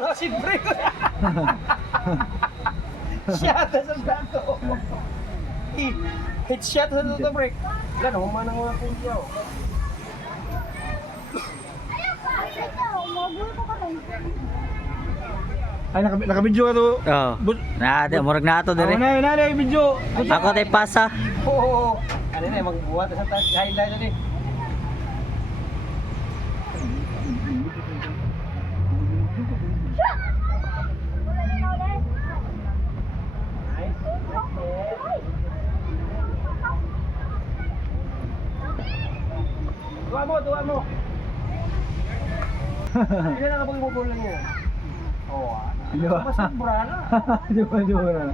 Acid break. Shot sa brato. Headshot sa to break. Wala na, humanang mga puntiya. Ay, nakabidyo ka to. Oh. Murag na ato dire. Na, video. Ako tay pasa. Oo. Ano na, magbuhat sa highlight na Tuwa mo. Hindi na kapag ibubulan niya. Oo. Di ba? Mas mura na. Di ba na?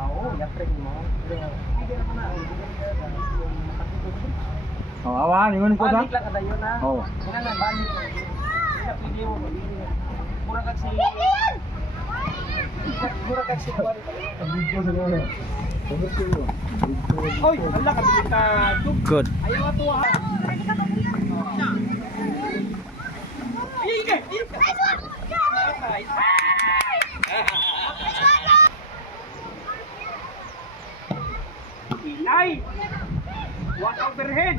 Oo, gatrik mo. Hindi ka naman na. Oh, awan, ingon ko ta. Balik lang kada yun ha. Oo. Wala na, balik. Hindi na pwede mo. Mura kag si... Mura kag si... Video sa mga. Hoy, wala ka delikado. Good. Ayaw ato ha. Inay! What overhead?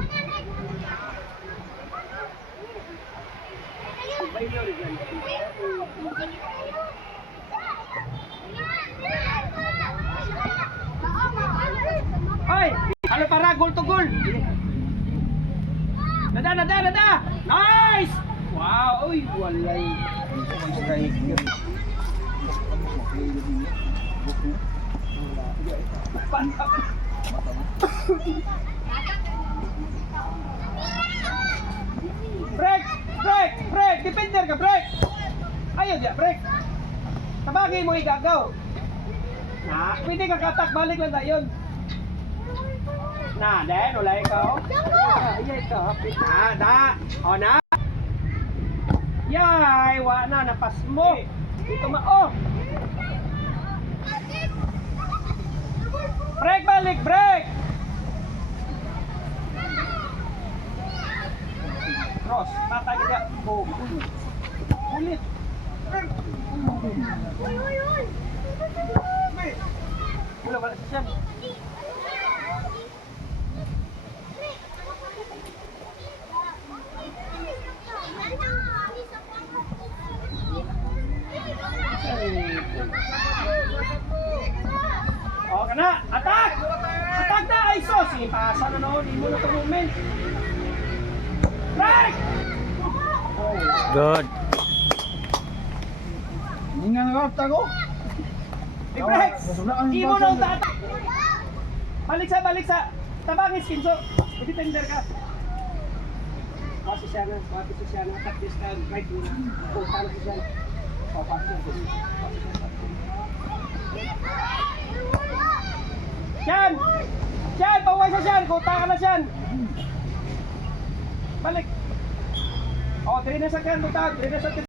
Hoy! Ano para? Goal to goal! Nada! Nice! Wow! Uy! Walay! Break! Defender ka, break! Ayaw dia, break! Tabagay mo igagaw! Na, pwede ka katak, balik lang na yun! Na, den, wala ikaw. Iya ikaw. O na. Yay, wa na, napas mo. Dito oh. Break balik, break. Cross, patay ka. Boom. Ulit. Wala siya. Oh, kana! Attack! Attack na! Ay, sos! Ipasa na noon. Imo na ito moment. Break! Good. Hindi nga nakakta ko. I-break! Imo na ito attack! Balik sa! Tabangin, Skinso! Defender ka. Basi siya na. Attack this time. Right mo na. Oh, paano siya? Oh, pasok. Siyan! Paway sa siyan! Kuta ka na siyan! Balik! O, 3 na sa kan, Dire na sa kan.